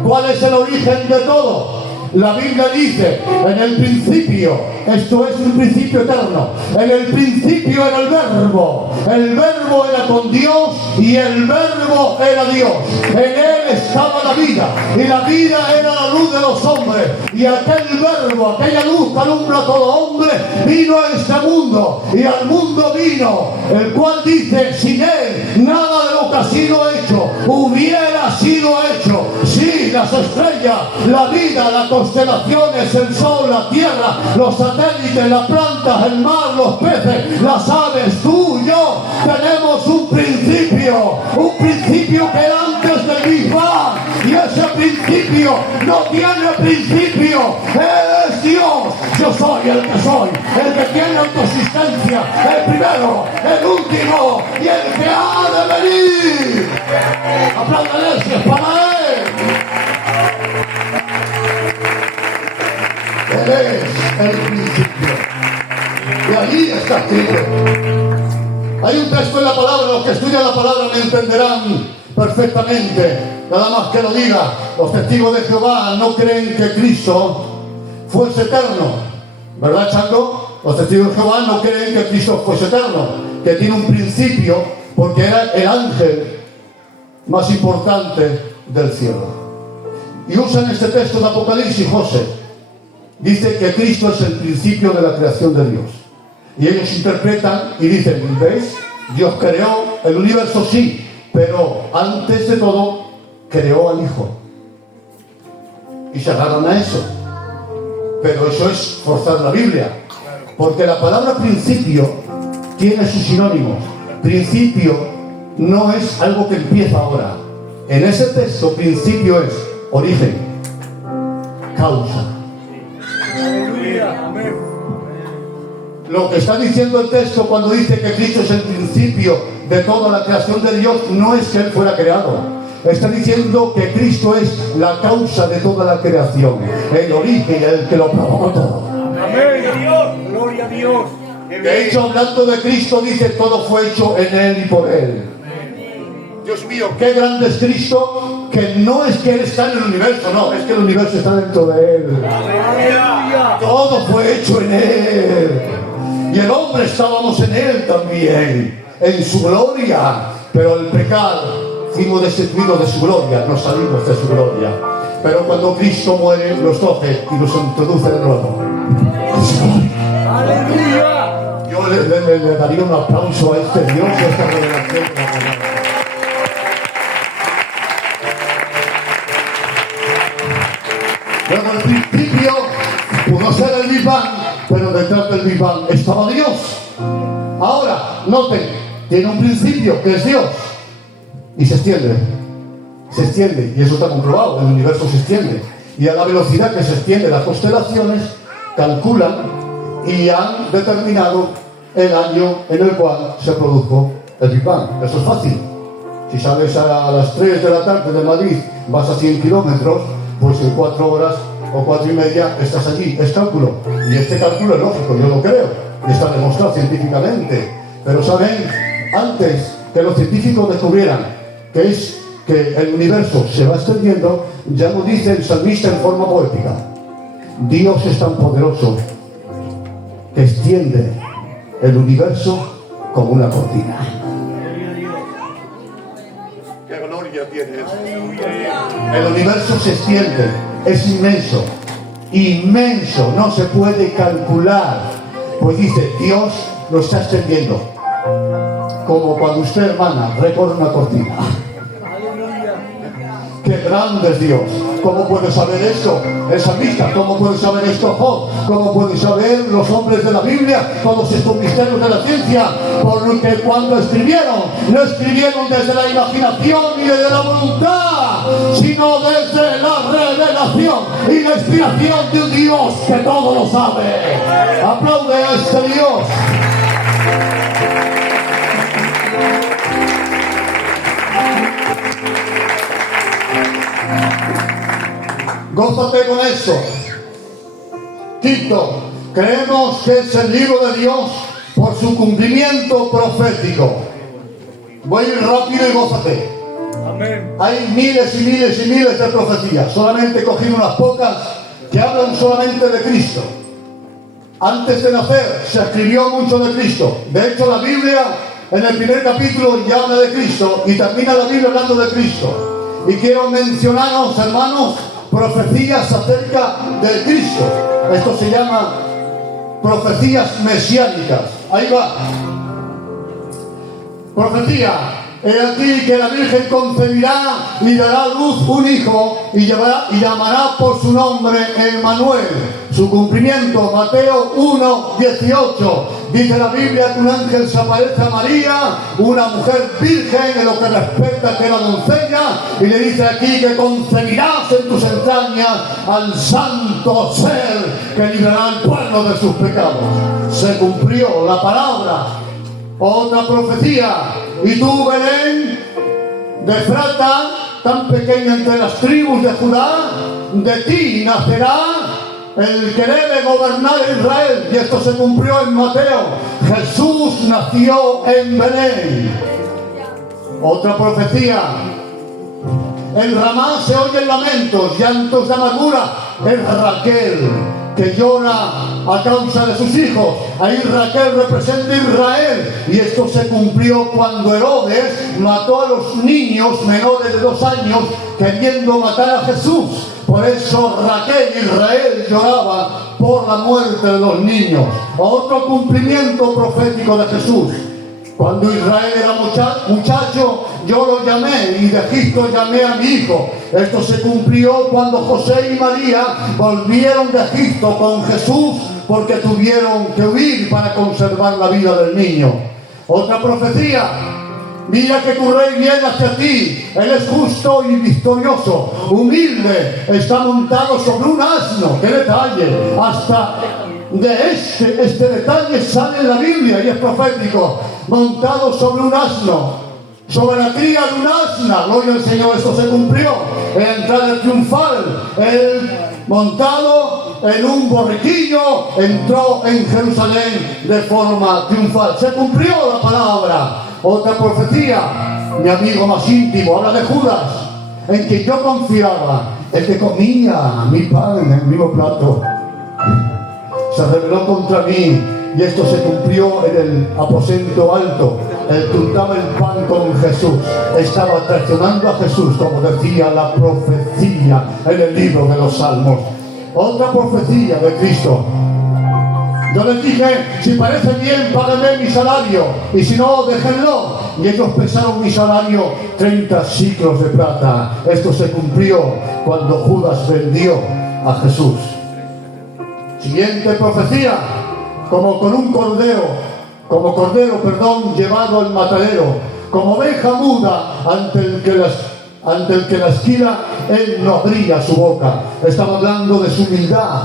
¿Cuál es el origen de todo? La Biblia dice: en el principio, esto es un principio eterno, en el principio era el verbo era con Dios y el verbo era Dios. En él estaba la vida y la vida era la luz de los hombres, y aquel verbo, aquella luz que alumbra a todo hombre, vino a este mundo, y al mundo vino, el cual dice: sin él nada de lo que ha sido hecho hubiera sido hecho. Sí, las estrellas, la vida, las constelaciones, el sol, la tierra, los satélites, las plantas, el mar, los peces, las aves, tú y yo tenemos un principio que era antes del Big Bang, y ese principio no tiene principio. Él es Dios. Yo soy el que soy, el que tiene autoexistencia, el primero, el último y el que ha de venir. Apláudale si es para él. Él es el principio. Y allí está escrito. Hay un texto en la palabra, los que estudian la palabra me entenderán perfectamente. Nada más que lo diga, los testigos de Jehová no creen que Cristo fuese eterno. ¿Verdad, Chango? Los testigos de Jehová no creen que Cristo fuese eterno, que tiene un principio, porque era el ángel más importante del cielo. Y usan este texto de Apocalipsis, José. Dice que Cristo es el principio de la creación de Dios. Y ellos interpretan y dicen: ¿veis? Dios creó el universo, sí, pero antes de todo creó al Hijo. Y se agarran a eso. Pero eso es forzar la Biblia, porque la palabra principio tiene sus sinónimos. Principio no es algo que empieza ahora. En ese texto, principio es origen, causa. Lo que está diciendo el texto cuando dice que Cristo es el principio de toda la creación de Dios, no es que Él fuera creado. Está diciendo que Cristo es la causa de toda la creación, el origen, el que lo provocó todo. Amén. Gloria a Dios. De hecho, hablando de Cristo, dice: todo fue hecho en Él y por Él. Dios mío, qué grande es Cristo, que no es que Él está en el universo, no, es que el universo está dentro de Él. Aleluya. Todo fue hecho en Él. Y el hombre estábamos en Él también, en su gloria. Pero al pecar fuimos destituidos de su gloria, nos salimos de su gloria. Pero cuando Cristo muere, nos coge y nos introduce de nuevo. Aleluya. Yo le daría un aplauso a este Dios, a esta revelación. Luego al principio pudo ser el Big Bang, pero detrás del Big Bang estaba Dios. Ahora, noten, tiene un principio que es Dios, y se extiende, y eso está comprobado, el universo se extiende, y a la velocidad que se extiende las constelaciones, calculan y han determinado el año en el cual se produjo el Big Bang. Eso es fácil. Si sales a las 3 de la tarde de Madrid, vas a 100 kilómetros, pues en 4 horas o 4 y media estás allí. Es cálculo. Y este cálculo es lógico, yo lo creo. Y está demostrado científicamente. Pero saben, antes que los científicos descubrieran que el universo se va extendiendo, ya lo dice el salmista en forma poética. Dios es tan poderoso que extiende el universo como una cortina. ¡Qué gloria tiene eso! El universo se extiende, es inmenso, inmenso, no se puede calcular. Pues dice, Dios lo está extendiendo, como cuando usted, hermana, recorre una cortina. ¡Qué grande es Dios! ¿Cómo puede saber esto el salmista? ¿Cómo puede saber esto Job? ¿Cómo pueden saber los hombres de la Biblia todos estos misterios de la ciencia? Porque cuando escribieron, no escribieron desde la imaginación ni desde la voluntad, sino desde la revelación y la inspiración de un Dios que todo lo sabe. ¡Aplaude a este Dios! Gózate con eso. Quinto, creemos que es el libro de Dios por su cumplimiento profético. Voy a ir rápido y gózate. Amén. Hay miles y miles y miles de profecías. Solamente cogí unas pocas que hablan solamente de Cristo. Antes de nacer se escribió mucho de Cristo. De hecho, la Biblia en el primer capítulo ya habla de Cristo y termina la Biblia hablando de Cristo. Y quiero mencionaros, hermanos, profecías acerca de Cristo. Esto se llama profecías mesiánicas. Ahí va. Profecía. He aquí que la Virgen concebirá y dará a luz un hijo y llamará por su nombre Emmanuel. Su cumplimiento, Mateo 1:18. Dice la Biblia que un ángel se aparece a María, una mujer virgen en lo que respecta que era doncella, y le dice aquí que concebirás en tus entrañas al santo ser que librará al pueblo de sus pecados. Se cumplió la palabra. Otra profecía. Y tú, Belén, de Efrata, tan pequeña entre las tribus de Judá, de ti nacerá el que debe gobernar Israel. Y esto se cumplió en Mateo. Jesús nació en Belén. Otra profecía. En Ramá se oyen lamentos, llantos de amargura. Es Raquel, que llora a causa de sus hijos. Ahí Raquel representa a Israel. Y esto se cumplió cuando Herodes mató a los niños menores de 2 años queriendo matar a Jesús. Por eso Raquel y Israel lloraba por la muerte de los niños. Otro cumplimiento profético de Jesús. Cuando Israel era muchacho, yo lo llamé y de Egipto llamé a mi hijo. Esto se cumplió cuando José y María volvieron de Egipto con Jesús porque tuvieron que huir para conservar la vida del niño. Otra profecía. Mira que tu rey viene hacia ti. Él es justo y victorioso, humilde, está montado sobre un asno. ¡Qué detalle! Hasta de este detalle sale en la Biblia y es profético. Montado sobre un asno, sobre la cría de un asna. Gloria al Señor, esto se cumplió. En la entrada triunfal, él montado en un borriquillo entró en Jerusalén de forma triunfal. Se cumplió la palabra. Otra profecía, mi amigo más íntimo, habla de Judas, en quien yo confiaba, el que comía mi pan en el mismo plato. Se rebeló contra mí y esto se cumplió en el aposento alto. El que untaba el pan con Jesús estaba traicionando a Jesús, como decía la profecía en el libro de los Salmos. Otra profecía de Cristo. Yo les dije, si parece bien, págame mi salario, y si no, déjenlo. Y ellos pesaron mi salario 30 siclos de plata. Esto se cumplió cuando Judas vendió a Jesús. Siguiente profecía. Como cordero, llevado al matadero, como oveja muda ante el que la esquila, él no abría su boca. Estaba hablando de su humildad,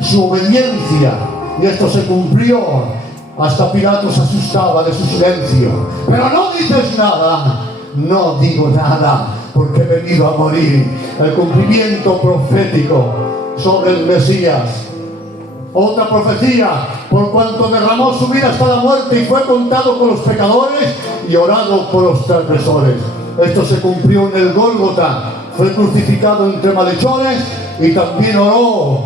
su obediencia. Y esto se cumplió Hasta Pilato se asustaba de su silencio. Pero no dices nada. No digo nada, porque he venido a morir. El cumplimiento profético sobre el Mesías. Otra profecía: por cuanto derramó su vida hasta la muerte y fue contado con los pecadores y orado por los transgresores. Esto se cumplió en el Gólgota. Fue crucificado entre malhechores y también oró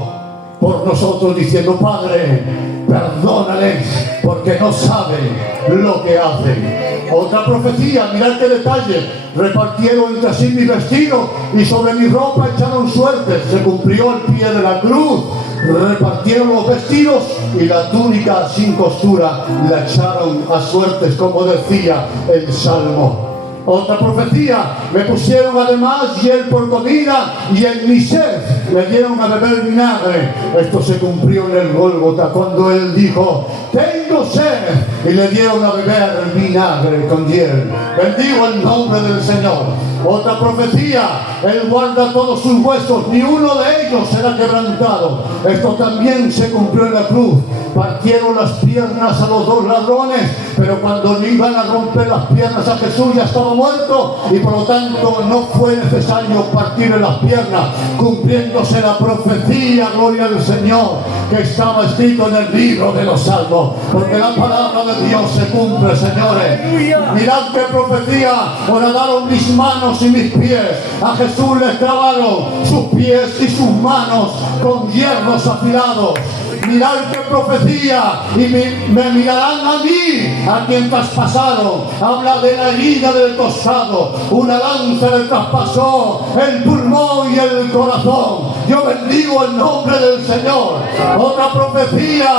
por nosotros diciendo: Padre, perdónales porque no saben lo que hacen. Otra profecía, mirad qué detalle: repartieron entre sí mi vestido y sobre mi ropa echaron suertes. Se cumplió al pie de la cruz. Repartieron los vestidos y la túnica sin costura la echaron a suertes, como decía el Salmo. Otra profecía: me pusieron además hiel por comida y en mi sed le dieron a beber vinagre. Esto se cumplió en el Gólgota cuando él dijo: tengo sed, y le dieron a beber vinagre con hiel. Bendigo el nombre del Señor. Otra profecía: él guarda todos sus huesos, ni uno de ellos será quebrantado. Esto también se cumplió en la cruz. Partieron las piernas a los dos ladrones, pero cuando le iban a romper las piernas a Jesús ya estaba muerto, y por lo tanto no fue necesario partirle las piernas, cumpliéndose la profecía, gloria al Señor, que estaba escrito en el libro de los Salmos, porque la palabra de Dios se cumple, señores. Mirad qué profecía: horadaron mis manos y mis pies. A Jesús le clavaron sus pies y sus manos con hierros afilados. Mirad qué profecía: y me mirarán a mí, a quien traspasaron. Habla de la herida del costado. Una lanza le traspasó el pulmón y el corazón. Yo bendigo el nombre del Señor. Otra profecía: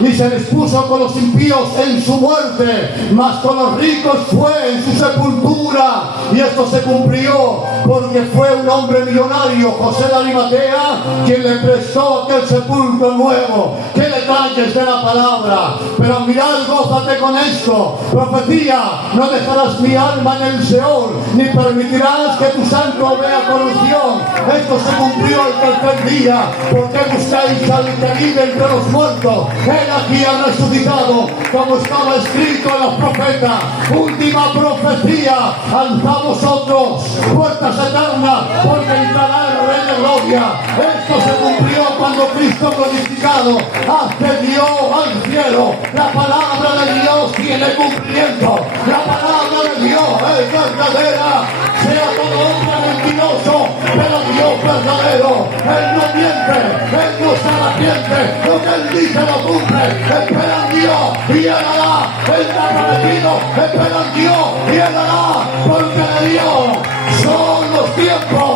y se les puso con los impíos en su muerte, mas con los ricos fue en su sepultura. Y esto se cumplió porque fue un hombre millonario, José de Arimatea, quien le prestó aquel sepulcro nuevo. Qué detalles de la palabra. Pero mirad, gózate con esto. Profecía: no dejarás mi alma en el Seol, ni permitirás que tu santo vea corrupción. Esto se cumplió el tercer día. ¿Por qué buscáis al que vive entre los muertos? Él aquí ha resucitado, como estaba escrito en los profetas. Última profecía: alzad vosotros puertas eternas, porque entrará el Rey de Gloria. Esto se cumplió cuando Cristo glorificado ascendió al cielo. La palabra de Dios tiene cumplimiento. La palabra de Dios es verdadera. Sea todo hombre mentiroso, pero Dios verdadero. Él no miente, Él no se arrepiente. Lo que Él dice lo cumple. Espera en Dios y Él hará. Él está prometido. Espera en Dios y Él hará. Porque de Dios son los tiempos.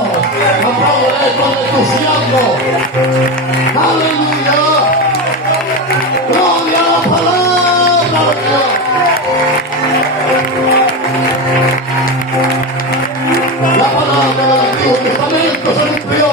Apláudele con entusiasmo. Aleluya. Gloria a la palabra de Dios. La palabra del Antiguo Testamento se cumplió.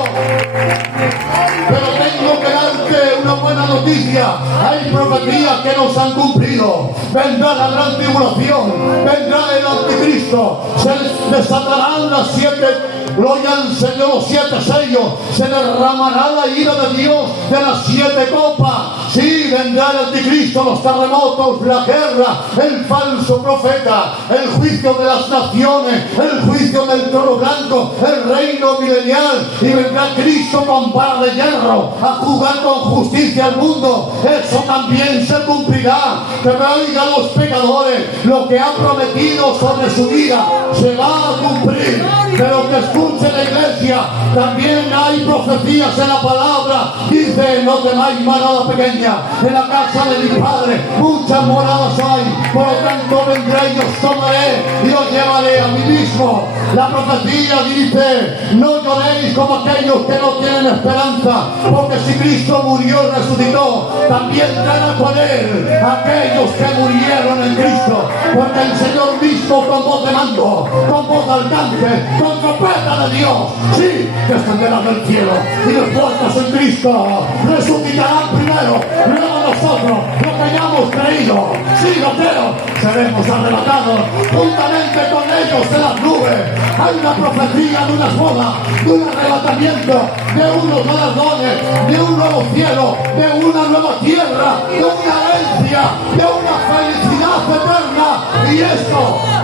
Pero tengo que darte una buena noticia. Hay profecías que no se han cumplido. Vendrá la gran tribulación. Vendrá el anticristo. Se desatarán las 7. Gloria al Señor, los 7 sellos. Se derramará la ira de Dios de las 7 copas. Sí, vendrá el anticristo, los terremotos, la guerra, el falso profeta, el juicio de las naciones, el juicio del trono blanco, el reino milenial. Y vendrá Cristo con vara de hierro a jugar con justicia al mundo. Eso también se cumplirá. Que me oigan los pecadores. Lo que ha prometido sobre su vida se va a cumplir. Pero que escuche la iglesia, también hay profecías en la palabra. Dice: no temáis manada pequeña, en la casa de mi Padre muchas moradas hay. Por lo tanto vendré y os tomaré y os llevaré a mí mismo. La profecía dice: no lloréis como aquellos que no tienen esperanza, porque si Cristo murió y resucitó, también traerá con él aquellos que murieron en Cristo. Porque el Señor mismo, con voz de mando, con voz de alcance, con trompeta de Dios, sí, descenderá del cielo, y los muertos en Cristo resucitarán primero. Luego nosotros, los que hayamos creído, sí, lo creo, seremos arrebatados juntamente con ellos en las nubes. Hay una profecía de unas bodas, de un arrebatamiento, de unos galardones, de un nuevo cielo, de una nueva tierra, de una herencia herencia de una felicidad eterna, y esto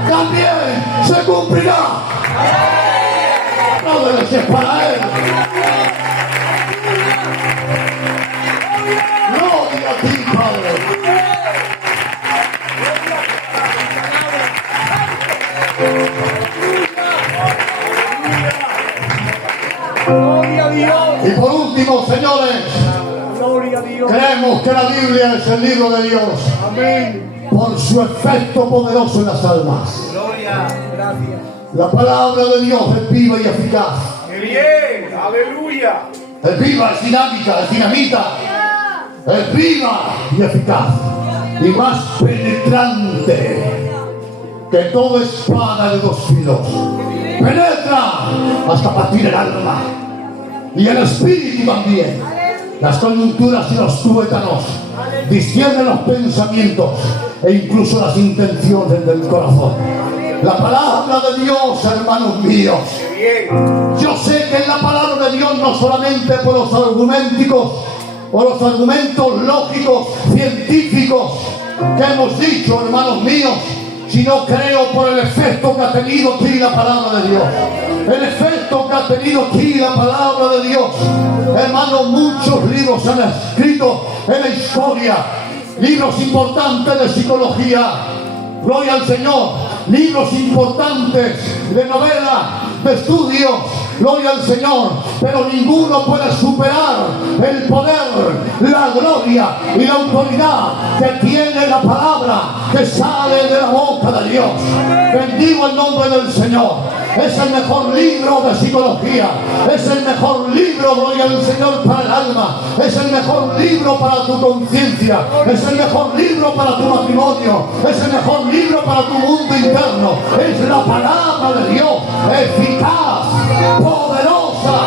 también se cumplirá. Apláudele si es para Él. Gloria a ti, Padre. Gloria a Dios. Y por último, señores, Gloria a Dios. creemos que la Biblia es el libro de Dios Amén. por su efecto poderoso en las almas. Gloria. Gracias. La palabra de Dios es viva y eficaz. ¡Qué bien! ¡Aleluya! Es viva, es dinámica, es dinamita. Es viva y eficaz. Y más penetrante que toda espada de dos filos. Penetra hasta partir el alma y el espíritu también, las coyunturas y los tuétanos, discierne los pensamientos e incluso las intenciones del corazón. La palabra de Dios, hermanos míos, yo sé que en la palabra de Dios, no solamente por los argumentos o los argumentos lógicos, científicos que hemos dicho, hermanos míos, sino creo por el efecto que ha tenido aquí la palabra de Dios. El efecto que ha tenido aquí la palabra de Dios. Hermanos, muchos libros se han escrito en la historia. Libros importantes de psicología. Gloria al Señor. Libros importantes de novela, de estudios. Gloria al Señor. Pero ninguno puede superar el poder, la gloria y la autoridad que tiene la palabra que sale de la boca de Dios. Bendigo el nombre del Señor. Es el mejor libro de psicología. Es el mejor libro, gloria al Señor, para el alma. Es el mejor libro para tu conciencia. Es el mejor libro para tu matrimonio. Es el mejor libro para tu mundo interno. Es la palabra de Dios, eficaz, poderosa,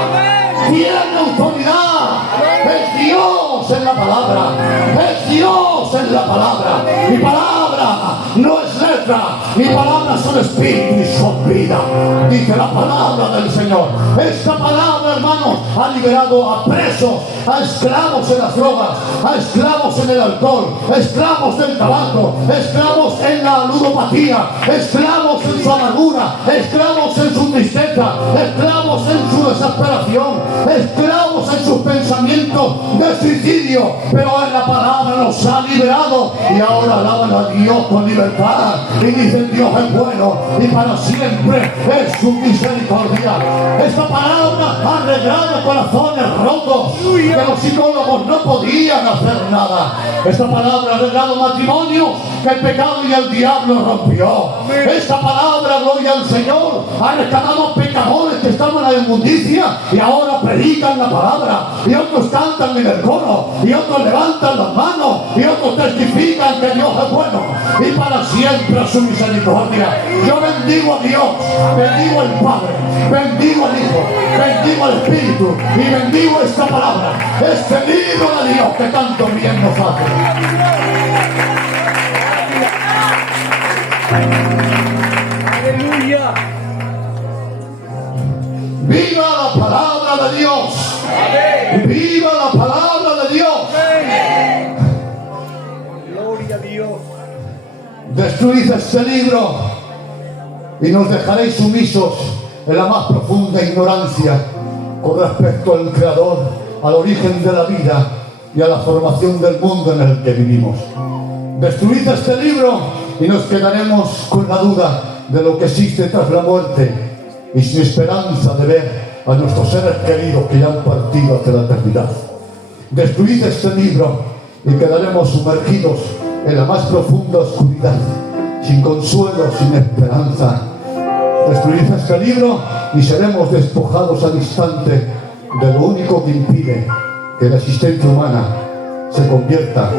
tiene autoridad. Es Dios en la palabra. Es Dios en la palabra. Mi palabra no es letra. Mi palabra son espíritu y son vida. Dice la palabra del Señor. Esta palabra, hermanos, ha liberado a presos, a esclavos en las drogas, a esclavos en el alcohol, esclavos del tabaco, esclavos en la ludopatía, esclavos en su amargura, esclavos en su tristeza, esclavos en su desesperación, esclavos en sus pensamientos de suicidio. Pero en la palabra nos ha liberado y ahora alaban a Dios con libertad y dicen: Dios es bueno y para siempre es su misericordia. Esta palabra ha arreglado corazones rotos que los psicólogos no podían hacer nada. Esta palabra ha arreglado matrimonios que el pecado y el diablo rompió. Esta palabra, gloria al Señor, ha rescatado pecadores que estaban en la inmundicia y ahora predican la palabra, y otros cantan en el coro, y otros levantan las manos, y otros testifican que Dios es bueno y para siempre su misericordia. Yo bendigo a Dios, bendigo al Padre, bendigo al Hijo, bendigo al Espíritu y bendigo esta palabra, este libro de Dios que tanto bien nos hace. Aleluya. ¡Viva la palabra de Dios! Amén. ¡Viva la palabra de Dios! Amén. Gloria a Dios. Destruid este libro y nos dejaréis sumisos en la más profunda ignorancia con respecto al Creador, al origen de la vida y a la formación del mundo en el que vivimos. Destruid este libro y nos quedaremos con la duda de lo que existe tras la muerte y sin esperanza de ver a nuestros seres queridos que ya han partido hacia la eternidad. Destruid este libro y quedaremos sumergidos en la más profunda oscuridad, sin consuelo, sin esperanza. Destruid este libro y seremos despojados al instante de lo único que impide que la existencia humana se convierta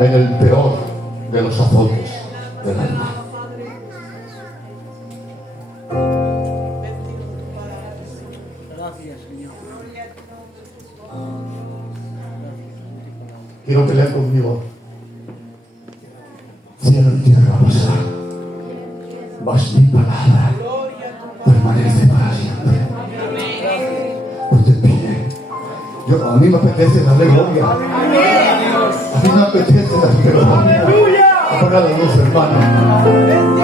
en el peor de los azotes del alma. Gracias, Señor. Quiero que lean conmigo. Cielo y tierra pasará, mas mi palabra permanece para siempre. Ponte en pie. A mí me apetece darle gloria. A mí me apetece, pero Aleluya. apaga la luz, hermano. Bendito